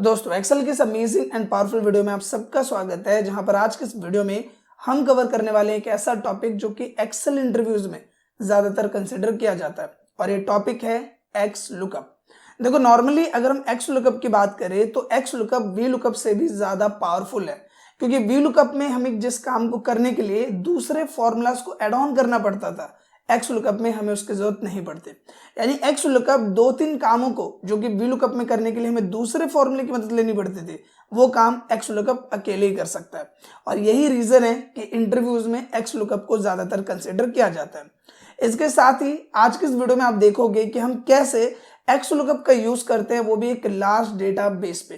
दोस्तों एक्सेल की इस अमेजिंग एंड पावरफुल वीडियो में आप सबका स्वागत है, जहां पर आज के इस वीडियो में हम कवर करने वाले हैं एक ऐसा टॉपिक जो कि एक्सेल इंटरव्यूज में ज्यादातर कंसिडर किया जाता है और ये टॉपिक है एक्स लुकअप। देखो नॉर्मली अगर हम एक्स लुकअप की बात करें तो एक्स लुकअप वी लुकअप से भी ज्यादा पावरफुल है, क्योंकि वी लुकअप में हमें जिस काम को करने के लिए दूसरे फॉर्मूलाज को एड ऑन करना पड़ता था, एक्स लुकअप में हमें उसकी जरूरत नहीं पड़ती। यानी एक्स लुकअप दो तीन कामों को जो कि वी लुकअप में करने के लिए हमें दूसरे फॉर्मूले की मदद लेनी पड़ती थी, वो काम एक्स लुकअप अकेले ही कर सकता है। और यही रीजन है कि इंटरव्यूज में एक्स लुकअप को ज्यादातर कंसिडर किया जाता है। इसके साथ ही आज के इस वीडियो में आप देखोगे कि हम कैसे एक्स लुकअप का यूज करते हैं, वो भी एक लार्ज डेटा बेस पे।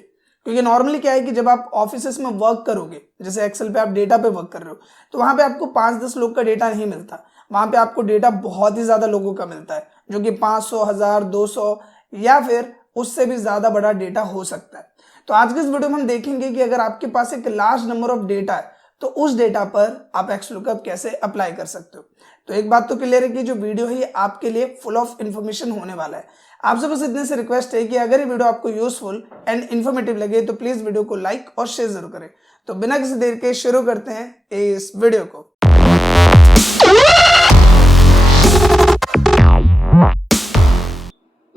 क्योंकि नॉर्मली क्या है कि जब आप ऑफिस में वर्क करोगे, जैसे एक्सेल पे आप डेटा पे वर्क कर रहे हो, तो वहां पे आपको 5-10 लोग का डेटा नहीं मिलता। वहां पे आपको डेटा बहुत ही ज्यादा लोगों का मिलता है, जो कि 500, 1000, 200 या फिर उससे भी ज्यादा बड़ा डेटा हो सकता है। तो आज के इस वीडियो में हम देखेंगे कि अगर आपके पास एक लार्ज नंबर ऑफ डेटा है तो उस डेटा पर आप एक्स लुकअप कैसे अप्लाई कर सकते हो। तो एक बात तो क्लियर है कि जो वीडियो है ये आपके लिए फुल ऑफ इन्फॉर्मेशन होने वाला है। आपसे बस इतने से रिक्वेस्ट है कि अगर ये वीडियो आपको यूजफुल एंड इन्फॉर्मेटिव लगे तो प्लीज वीडियो को लाइक और शेयर जरूर करें। तो बिना किसी देर के शुरू करते हैं इस वीडियो को।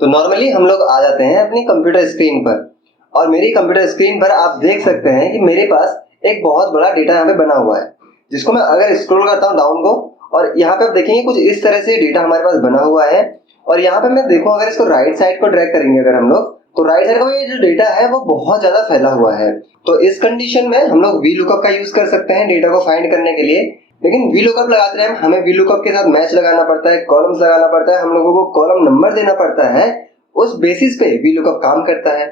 तो नॉर्मली हम लोग आ जाते हैं अपनी कंप्यूटर स्क्रीन पर, और मेरी कंप्यूटर स्क्रीन पर आप देख सकते हैं कि मेरे पास एक बहुत बड़ा डेटा यहाँ पे बना हुआ है, जिसको मैं अगर स्क्रॉल करता हूँ डाउन को, और यहाँ पे आप देखेंगे कुछ इस तरह से डेटा हमारे पास बना हुआ है। और यहाँ पे मैं देखूँ, अगर इसको राइट साइड को ड्रैग करेंगे अगर हम लोग, तो राइट साइड का ये जो डेटा है वो बहुत ज्यादा फैला हुआ है। तो इस कंडीशन में हम लोग वी लुकअप का यूज कर सकते हैं डेटा को फाइंड करने के लिए। लेकिन वी लुकअप लगाते टाइम हमें वी लुकअप के साथ मैच लगाना पड़ता है, कॉलम्स लगाना पड़ता है, हम लोगों को कॉलम नंबर देना पड़ता है, उस बेसिस पे वी लुकअप काम करता है।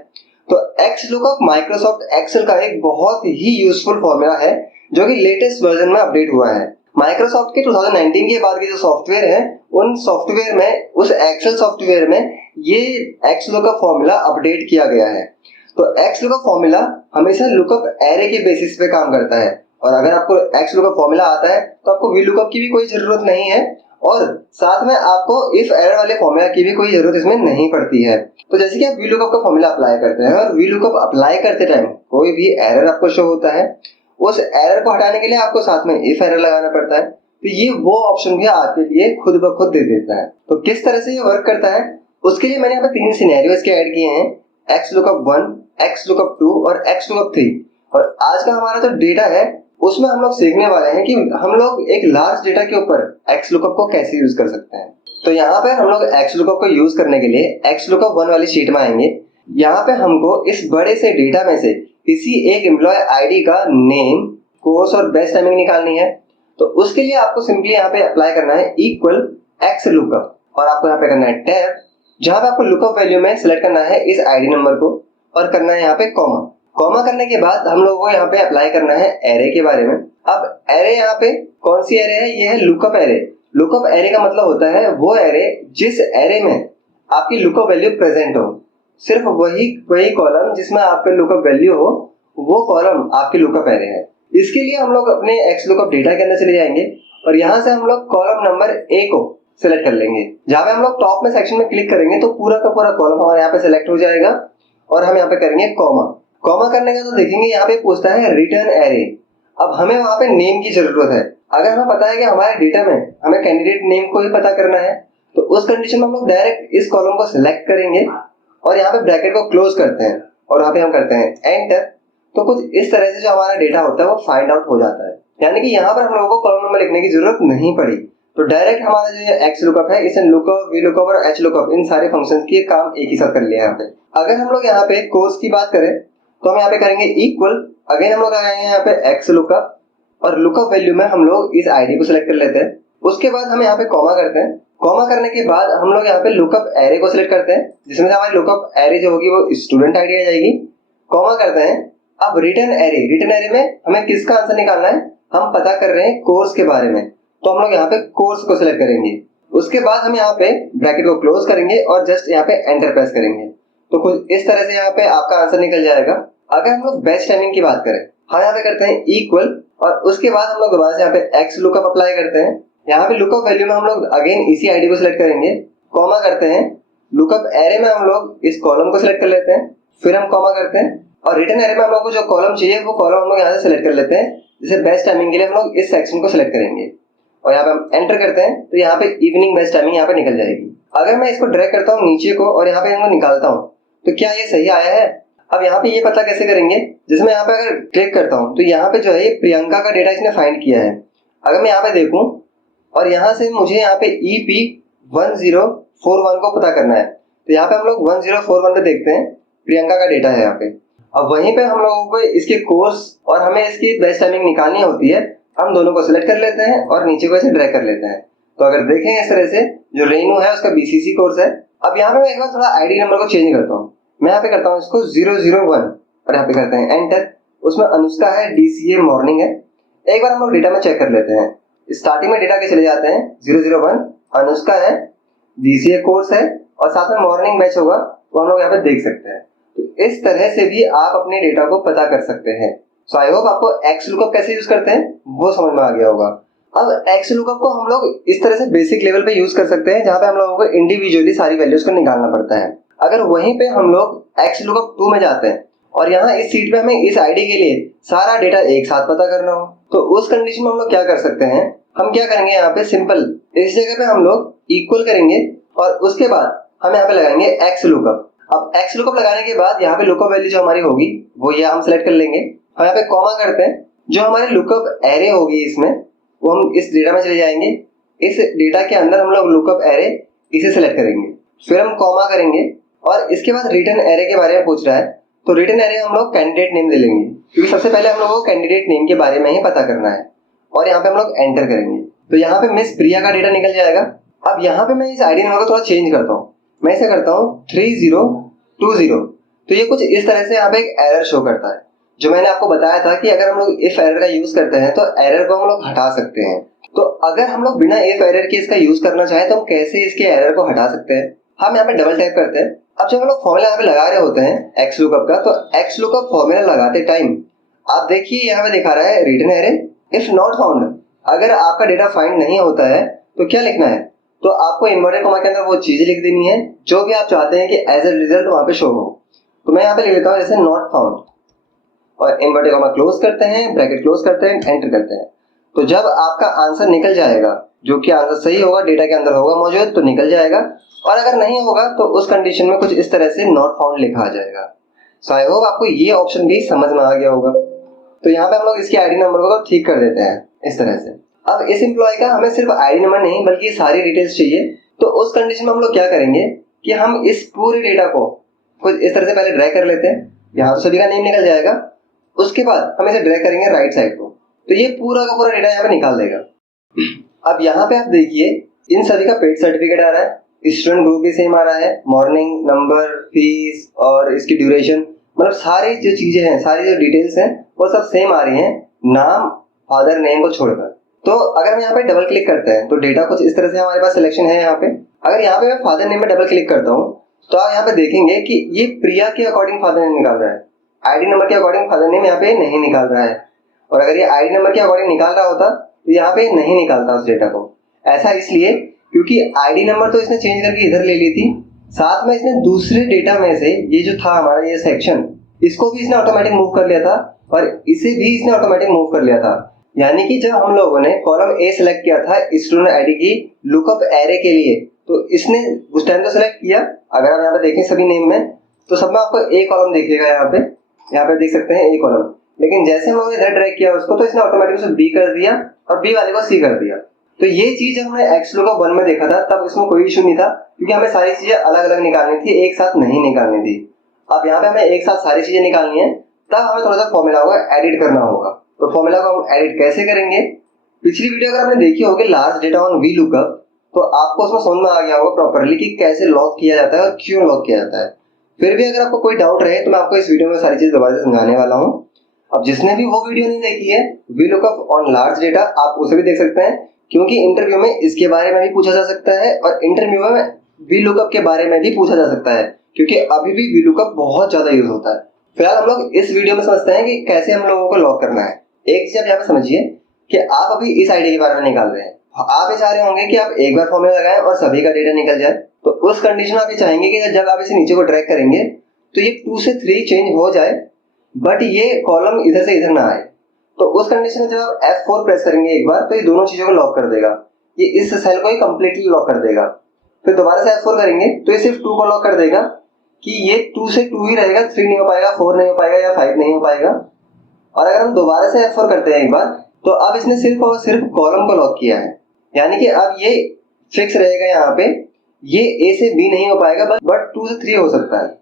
तो एक्स लुकअप माइक्रोसॉफ्ट एक्सेल का एक बहुत ही यूजफुल फॉर्मूला है, जो कि लेटेस्ट वर्जन में अपडेट हुआ है। माइक्रोसॉफ्ट के 2019 के बाद के जो सॉफ्टवेयर है, उन सॉफ्टवेयर में, उस एक्सेल सॉफ्टवेयर में ये एक्स लुकअप फॉर्मूला अपडेट किया गया है। तो एक्स लुकअप फॉर्मूला हमेशा लुकअप एरे के बेसिस पे काम करता है, और अगर आपको एक्स लुकअप फॉर्मूला आता है तो आपको वी लुकअप की भी कोई जरूरत नहीं है, और साथ में आपको इफ एरर वाले फॉर्मूला की भी कोई जरूरत इसमें नहीं पड़ती है। तो जैसे कि आप वी लुकअप का फॉर्मूला अप्लाई करते हैं, और वी लुकअप अप्लाई करते टाइम कोई भी एरर आपको शो होता है, उस एरर को हटाने के लिए आपको साथ में इफ एरर लगाना पड़ता है। तो ये वो ऑप्शन भी आपके लिए खुद ब खुद दे देता है। तो किस तरह से ये वर्क करता है, उसके लिए मैंने यहाँ पे 3 सिनेरियो इसके ऐड किए हैं, एक्स लुकअप 1, एक्स लुकअप 2 और एक्स लुकअप 3। और आज का हमारा जो डेटा है उसमें हम लोग सीखने वाले हैं कि हम लोग एक लार्ज डेटा के ऊपर एक्स लुकअप को कैसे यूज कर सकते हैं। तो यहाँ पे हम लोग एक्स लुकअप को यूज करने के लिए एक्स लुकअप 1 वाली शीट में आएंगे। यहाँ पे हमको इस बड़े से डेटा में से किसी एक एम्प्लॉय आईडी का नेम, कोर्स और बेस्ट टाइमिंग निकालनी है। तो उसके लिए आपको सिंपली यहाँ पे अप्लाई करना है इक्वल एक्स लुकअप, और आपको यहाँ पे करना है टैब, जहाँ पे आपको लुकअप वैल्यू में सिलेक्ट करना है इस आईडी नंबर को, और करना है यहाँ पे कॉमा। कॉमा करने के बाद हम लोगों को यहाँ पे अप्लाई करना है एरे के बारे में। अब एरे यहाँ पे कौन सी एरे है, ये है लुकअप एरे। लुकअप एरे का मतलब होता है वो एरे जिस एरे में आपकी लुकअप वैल्यू प्रेजेंट हो, सिर्फ वही कॉलम जिसमें आपके लुकअप वैल्यू हो, वो कॉलम आपकी लुकअप एरे है। इसके लिए हम लोग अपने एक्स लुकअप डेटा के अंदर चले जाएंगे, और यहाँ से हम लोग कॉलम नंबर ए को सिलेक्ट कर लेंगे। जहाँ पे हम लोग टॉप में सेक्शन में क्लिक करेंगे तो पूरा का पूरा कॉलम हमारे यहाँ पे सिलेक्ट हो जाएगा, और हम यहाँ पे करेंगे कॉमा। कॉमा करने का तो देखेंगे यहाँ पे पूछता है रिटर्न एरे। अब हमें वहां पे नेम की जरूरत है। अगर हमें पता है कि हमारे डेटा में हमें कैंडिडेट नेम को ही पता करना है, तो उस कंडीशन में हम लोग डायरेक्ट इस कॉलम को सिलेक्ट करेंगे और यहाँ पे ब्रैकेट को क्लोज करते हैं, और यहाँ पे हम करते हैं एंटर। तो कुछ इस तरह से जो हमारा डेटा होता है वो फाइंड आउट हो जाता है। यानी कि यहाँ पर हम लोगों को कॉलम नंबर लिखने की जरूरत नहीं पड़ी। तो डायरेक्ट हमारा जो एक्स लुकअप है, इसने लुकअप, वी लुकअप और एच लुकअप, इन सारे फंक्शंस की काम एक ही साथ कर लिया यहाँ पे। अगर हम लोग यहाँ पे कोर्स की बात करें तो हम यहाँ पे करेंगे इक्वल, अगेन हम लोग आएंगे यहाँ पे एक्स लुकअप, और लुकअप वैल्यू में हम लोग इस आईडी को सिलेक्ट कर लेते हैं। उसके बाद हम यहाँ पे कॉमा करते हैं। कॉमा करने के बाद हम लोग यहाँ पे लुकअप एरे को सिलेक्ट करते हैं, जिसमें से हमारी लुकअप एरे जो होगी वो स्टूडेंट आईडी आ जाएगी। कॉमा करते हैं। अब रिटर्न एरे में हमें किसका आंसर निकालना है, हम पता कर रहे हैं कोर्स के बारे में, तो हम लोग यहाँ पे कोर्स को सिलेक्ट करेंगे। उसके बाद हम यहाँ पे ब्रैकेट को क्लोज करेंगे और जस्ट यहाँ पे एंटर प्रेस करेंगे। तो कुछ इस तरह से यहाँ पे आपका आंसर निकल जाएगा। अगर हम लोग बेस्ट टाइमिंग की बात करें, हम यहाँ पे करते हैं इक्वल, और उसके बाद हम लोग दोबारा से यहाँ पे एक्स लुकअप अप्लाई करते हैं। यहाँ पे लुकअप वैल्यू में हम लोग अगेन इसी आईडी को सिलेक्ट करेंगे, कॉमा करते हैं। लुकअप एरे में हम लोग इस कॉलम को सिलेक्ट कर लेते हैं, फिर हम कॉमा करते हैं और रिटर्न एरे में हम लोग को जो कॉलम चाहिए वो कॉलम हम लोग यहाँ से सिलेक्ट कर लेते हैं। जैसे बेस्ट टाइमिंग के लिए हम लोग इस सेक्शन को सिलेक्ट करेंगे और यहाँ पे हम एंटर करते हैं तो यहाँ पे इवनिंग बेस्ट टाइमिंग यहाँ पे निकल जाएगी। अगर मैं इसको ड्रैग करता हूँ नीचे को और यहाँ पे इनको निकालता हूँ तो क्या ये सही आया है? अब यहाँ पे ये पता कैसे करेंगे? जैसे मैं यहाँ पे अगर क्लिक करता हूँ तो यहाँ पे जो है प्रियंका का डेटा इसने फाइंड किया है। अगर मैं यहाँ पे देखूँ और यहाँ से मुझे यहाँ पे EP1041 को पता करना है तो यहाँ पे हम लोग 1041 पे देखते हैं प्रियंका का डेटा है यहाँ पे। अब वहीं पे हम लोगों को इसके कोर्स और हमें इसकी बेस्ट टाइमिंग निकालनी होती है। हम दोनों को सिलेक्ट कर लेते हैं और नीचे को ऐसे ड्रैग कर लेते हैं। तो अगर देखें इस तरह से जो रेनू है उसका BCC कोर्स है। अब यहाँ पे मैं एक बार थोड़ा ID नंबर को चेंज करता हूँ। मैं यहाँ पे करता हूँ इसको 001 और यहाँ पे करते हैं एंटर। उसमें अनुष्का है, DCA मॉर्निंग है। एक बार हम लोग डेटा में चेक कर लेते हैं। स्टार्टिंग में डेटा के चले जाते हैं 001 अनुष्का है, DCA कोर्स है और साथ में मॉर्निंग बैच होगा वो हम लोग यहाँ पे देख सकते हैं। तो इस तरह से भी आप अपने डेटा को पता कर सकते हैं। सो आई होप आपको एक्स लुकअप कैसे यूज करते हैं वो समझ में आ गया होगा। अब एक्स लुकअप को हम लोग इस तरह से बेसिक लेवल पे यूज कर सकते हैं जहाँ पे हम लोगों को इंडिविजुअली सारी वैल्यूज को निकालना पड़ता है। अगर वहीं पे हम लोग एक्स लुकअप 2 में जाते हैं और यहाँ इस सीट पे हमें इस आईडी के लिए सारा डेटा एक साथ पता करना हो तो उस कंडीशन में हम लोग क्या कर सकते हैं? हम क्या करेंगे यहाँ पे सिंपल इस जगह पे हम लोग इक्वल करेंगे और उसके बाद हम यहाँ पे लगाएंगे एक्स लुकअप। अब एक्स लुकअप लगाने के बाद यहाँ पे लुकअप वैल्यू जो हमारी होगी वो ये हम सेलेक्ट कर लेंगे। हम यहाँ पे कॉमा करते हैं। जो हमारी लुकअप एरे होगी इसमें वो हम इस डेटा में चले जाएंगे। इस डेटा के अंदर हम लोग लुकअप एरे इसे सेलेक्ट करेंगे। फिर हम कॉमा करेंगे और इसके बाद रिटर्न एरे के बारे में पूछ रहा है तो रिटर्न एरे हम लोग कैंडिडेट नेम ले लेंगे क्योंकि सबसे पहले हम लोगों को कैंडिडेट नेम के बारे में ही पता करना है। और यहाँ पे हम लोग एंटर करेंगे तो यहाँ पे मिस प्रिया का डेटा निकल जाएगा। अब यहाँ पे मैं इस आईडी नंबर को थोड़ा चेंज करता हूँ। मैं इसे करता हूँ 3020। तो ये कुछ इस तरह से यहाँ पे एक एरर शो करता है। जो मैंने आपको बताया था कि अगर हम लोग इफ एरर का यूज करते हैं तो एरर को हम लोग हटा सकते हैं। तो अगर हम लोग बिना इफ एरर के इसका यूज करना चाहें तो हम कैसे इसके एरर को हटा सकते हैं? हम यहाँ पे डबल टैप करते हैं। अब जब हम लोग फॉर्मूला यहाँ पे लगा रहे होते हैं एक्स लुकअप का तो एक्स लुकअप फॉर्मूला लगाते टाइम आप देखिए यहाँ पे दिखा रहा है return array if not found. अगर आपका डेटा फाइंड नहीं होता है तो क्या लिखना है? तो आपको इन्वर्टेड कॉमा के अंदर वो चीजें लिख देनी है जो भी आप चाहते हैं कि एज ए रिजल्ट वहां पे शो हो। तो मैं यहाँ पे लिख देता हूँ जैसे नॉट फाउंड और इन्वर्टेड कॉमा क्लोज करते हैं, ब्रैकेट क्लोज करते हैं, एंटर करते हैं। तो जब आपका आंसर निकल जाएगा जो कि आंसर सही होगा डेटा के अंदर होगा मौजूद तो निकल जाएगा और अगर नहीं होगा तो उस कंडीशन में कुछ इस तरह से नॉट फाउंड लिखा आ जाएगा। सो आई होप आपको ये ऑप्शन भी समझ में आ गया होगा। तो यहाँ पे हम लोग इसके आईडी नंबर को ठीक कर देते हैं इस तरह से। अब इस एम्प्लॉय का हमें सिर्फ आईडी नंबर नहीं बल्कि सारी डिटेल्स चाहिए। तो उस कंडीशन में हम लोग क्या करेंगे कि हम इस पूरे डेटा को कुछ इस तरह से पहले ड्रैग कर लेते हैं। यहाँ तो सभी का नेम निकल जाएगा। उसके बाद हम इसे ड्रैग करेंगे राइट साइड को तो ये पूरा का पूरा डेटा यहाँ पे निकाल देगा। अब यहाँ पे आप देखिए इन सभी का पेड सर्टिफिकेट आ रहा है, स्टूडेंट ग्रुप भी सेम आ रहा है, मॉर्निंग, नंबर, फीस और इसकी ड्यूरेशन, मतलब सारी जो चीजें हैं, सारी जो डिटेल्स हैं वो सब सेम आ रही हैं, नाम फादर नेम को छोड़कर। तो अगर हम यहाँ पे डबल क्लिक करते हैं तो डेटा कुछ इस तरह से हमारे पास सिलेक्शन है। यहाँ पे अगर यहाँ पे मैं फादर नेम में डबल क्लिक करता हूँ तो आप यहाँ पे देखेंगे कि ये प्रिया के अकॉर्डिंग फादर नेम निकाल रहा है, आईडी नंबर के अकॉर्डिंग फादर नेम यहाँ पे नहीं निकाल रहा है। और अगर ये आईडी नंबर के अकॉर्डिंग निकाल रहा होता तो यहाँ पे नहीं निकालता उस डेटा को। ऐसा इसलिए क्योंकि आईडी नंबर तो इसने चेंज करके इधर ले ली थी, साथ में इसने दूसरे डेटा में से ये जो था हमारा ये सेक्शन इसको भी इसने ऑटोमेटिक मूव कर लिया था और इसे भी इसने ऑटोमेटिक मूव कर लिया था। यानी कि जब हम लोगों ने कॉलम ए सिलेक्ट किया था स्टूडेंट आईडी की लुकअप एरे के लिए तो इसने उस टाइम तो सिलेक्ट किया। अगर आप यहाँ पे देखें सभी नेम में तो सब में आपको ए कॉलम दिखेगा। यहाँ पे देख सकते हैं ए कॉलम। लेकिन जैसे हम लोगों ने इधर ड्रैग किया उसको तो इसने ऑटोमेटिक उसे बी कर दिया और बी वाले को सी कर दिया। तो ये चीज जब हमने एक्स लुकअप 1 में देखा था तब इसमें कोई इशू नहीं था क्योंकि हमें सारी चीजें अलग अलग निकालनी थी, एक साथ नहीं निकालनी थी। अब यहाँ पे हमें एक साथ सारी चीजें निकालनी है तब हमें थोड़ा सा फॉर्मूला को एडिट करना होगा। तो फॉर्मूला को हम एडिट कैसे करेंगे? पिछली वीडियो अगर आपने देखी होगी large data on V lookup तो आपको उसमें समझ में आ गया होगा प्रॉपर्ली कि कैसे लॉक किया जाता है और क्यों लॉक किया जाता है। फिर भी अगर आपको कोई डाउट रहे तो मैं आपको इस वीडियो में सारी चीज दोबारा से समझाने वाला हूँ। अब जिसने भी वो वीडियो नहीं देखी है V lookup on large data आप उसे भी देख सकते हैं क्योंकि इंटरव्यू में इसके बारे में भी पूछा जा सकता है और इंटरव्यू में वी लुकअप के बारे में भी पूछा जा सकता है क्योंकि अभी भी वी लुकअप बहुत ज्यादा यूज होता है। फिलहाल हम लोग इस वीडियो में समझते हैं कि कैसे हम लोगों को लॉक करना है। एक चीज आप यहाँ पे समझिए कि आप अभी इस आईडी के बारे में निकाल रहे हैं, आप ये चाह रहे होंगे कि आप एक बार फॉर्मूला लगाएं और सभी का डेटा निकल जाए। तो उस कंडीशन में आप ये चाहेंगे कि जब आप इसे नीचे को ड्रैग करेंगे तो ये 2 से 3 चेंज हो जाए बट ये कॉलम इधर से इधर ना आए। तो उस कंडीशन में जब आप F4 प्रेस करेंगे एक बार तो ये दोनों चीजों को लॉक कर देगा, ये इस सेल को ही कंप्लीटली लॉक कर देगा। फिर दोबारा से F4 करेंगे तो ये सिर्फ 2 को लॉक कर देगा कि ये 2 से 2 ही रहेगा, 3 नहीं हो पाएगा, 4 नहीं हो पाएगा या 5 नहीं हो पाएगा। और अगर हम दोबारा से F4 करते हैं एक बार तो अब इसने सिर्फ और सिर्फ कॉलम को लॉक किया है, यानी कि अब ये फिक्स रहेगा यहाँ पे, ये A से B नहीं हो पाएगा बट 2 से 3 हो सकता है।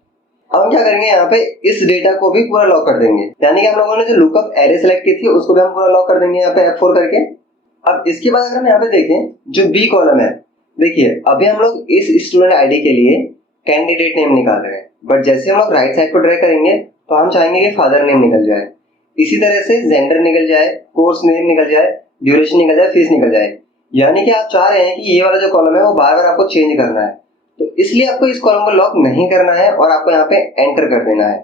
अब हम क्या करेंगे यहाँ पे इस डेटा को भी पूरा लॉक कर देंगे, यानी कि हम लोगों ने जो लुकअप एरे सेलेक्ट की थी उसको भी हम पूरा लॉक कर देंगे यहाँ पे F4 करके। अब इसके बाद अगर हम यहाँ पे देखें जो B कॉलम है, देखिए अभी हम लोग इस स्टूडेंट आईडी के लिए कैंडिडेट नेम निकाल रहे हैं, बट जैसे हम लोग राइट साइड को ड्रैग करेंगे तो हम चाहेंगे कि फादर नेम निकल जाए, इसी तरह से जेंडर निकल जाए, कोर्स नेम निकल जाए, ड्यूरेशन निकल जाए, फीस निकल जाए। यानी कि आप चाह रहे हैं कि ये वाला जो कॉलम है वो बार बार आपको चेंज करना है, तो इसलिए आपको इस कॉलम को लॉक नहीं करना है और आपको यहाँ पे एंटर कर देना है।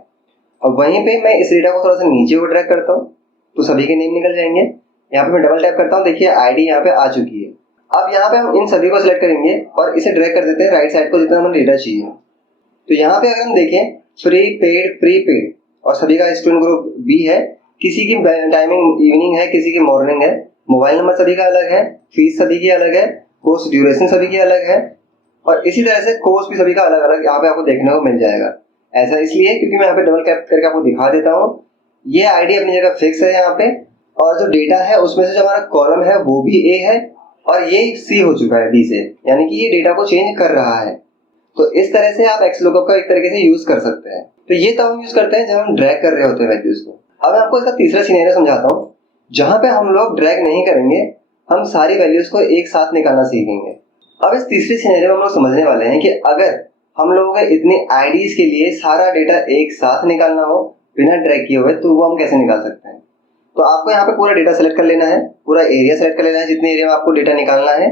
और वहीं पे मैं इस डेटा को थोड़ा सा नीचे को ड्रैग करता हूँ तो सभी के नेम निकल जाएंगे। यहाँ पे मैं डबल टैप करता हूँ, देखिए आईडी यहाँ पे आ चुकी है। अब यहाँ पे हम इन सभी को सिलेक्ट करेंगे और इसे ड्रैग कर देते हैं राइट साइड को जितना हमें डेटा चाहिए। तो यहाँ पे अगर हम देखें फ्री पेड प्री पेड और सभी का स्टूडेंट ग्रुप बी है, किसी की टाइमिंग इवनिंग है, किसी की मॉर्निंग है, मोबाइल नंबर सभी का अलग है, फीस सभी की अलग है, कोर्स ड्यूरेशन सभी की अलग है और इसी तरह से कोर्स भी सभी का अलग अलग यहाँ पे आपको देखने को मिल जाएगा। ऐसा इसलिए क्योंकि मैं यहाँ पे डबल टैप करके आपको दिखा देता हूँ, ये आईडी अपनी जगह फिक्स है यहाँ पे और जो डेटा है उसमें से जो हमारा कॉलम है वो भी ए है और ये सी हो चुका है बी से, यानी कि ये डेटा को चेंज कर रहा है। तो इस तरह से आप एक्स लुकअप का एक तरीके से यूज कर सकते हैं। तो ये तब हम यूज करते हैं जब हम ड्रैग कर रहे होते हैं वैल्यूज को। अब मैं आपको इसका तीसरा सिनेरियो समझाता हूँ जहां पे हम लोग ड्रैग नहीं करेंगे, हम सारी वैल्यूज को एक साथ निकालना सीखेंगे। अब इस तीसरे सिनेरियो में हम लोग समझने वाले हैं कि अगर हम लोगों को इतनी आईडीज के लिए सारा डेटा एक साथ निकालना हो बिना ड्रैग किए हुए तो वो हम कैसे निकाल सकते हैं। तो आपको यहाँ पे पूरा डेटा सेलेक्ट कर लेना है, पूरा एरिया सेलेक्ट कर लेना है जितने एरिया में आपको डेटा निकालना है।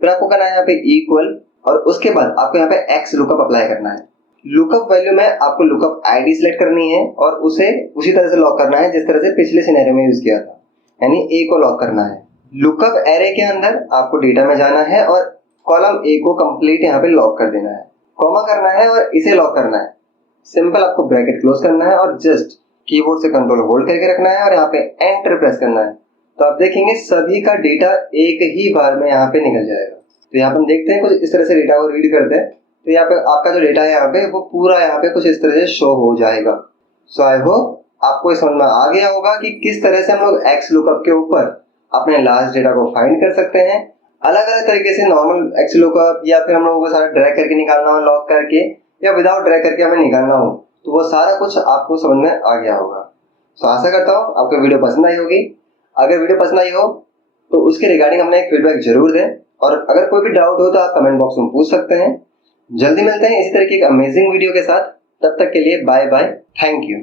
फिर आपको करना है यहाँ पे इक्वल और उसके बाद आपको यहाँ पे एक्स लुकअप अप्लाई करना है। लुकअप वैल्यू में आपको लुकअप आईडी सेलेक्ट करनी है और उसे उसी तरह से लॉक करना है जिस तरह से पिछले सिनेरियो में यूज किया था, यानी ए को लॉक करना है। लुकअप एरे के अंदर आपको डेटा में जाना है और कॉलम ए को कंप्लीट यहाँ पे लॉक कर देना है, कॉमा करना है और इसे लॉक करना है। सिंपल आपको ब्रैकेट क्लोज करना है और जस्ट कीबोर्ड से कंट्रोल होल्ड करके रखना है और यहाँ पे एंटर प्रेस करना है। तो आप देखेंगे सभी का डेटा एक ही बार में यहाँ पे निकल जाएगा। तो यहाँ पे हम देखते हैं कुछ इस तरह से डेटा को रीड करते हैं तो यहाँ पे आपका जो डेटा है यहाँ पे वो पूरा यहाँ पे कुछ इस तरह से शो हो जाएगा। सो आई होप आपको समझ में आ गया होगा कि किस तरह से हम लोग एक्स लुकअप के ऊपर अपने लास्ट डेटा को फाइंड कर सकते हैं। अलग अलग तरीके से नॉर्मल एक्स लुकअप या फिर हम लोगों को सारा ड्रैग करके निकालना हो, लॉक करके या विदाउट ड्रैग करके हमें निकालना हो, तो वो सारा कुछ आपको समझ में आ गया होगा। तो आशा करता हूँ आपको वीडियो पसंद आई होगी। अगर वीडियो पसंद आई हो तो उसके रिगार्डिंग हमें एक फीडबैक जरूर दें और अगर कोई भी डाउट हो तो आप कमेंट बॉक्स में पूछ सकते हैं। जल्दी मिलते हैं इसी तरह की एक अमेजिंग वीडियो के साथ, तब तक के लिए बाय बाय, थैंक यू।